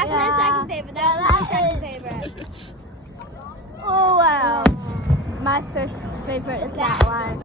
That's my second favorite. That was my second favorite. Oh wow. My first favorite is that one.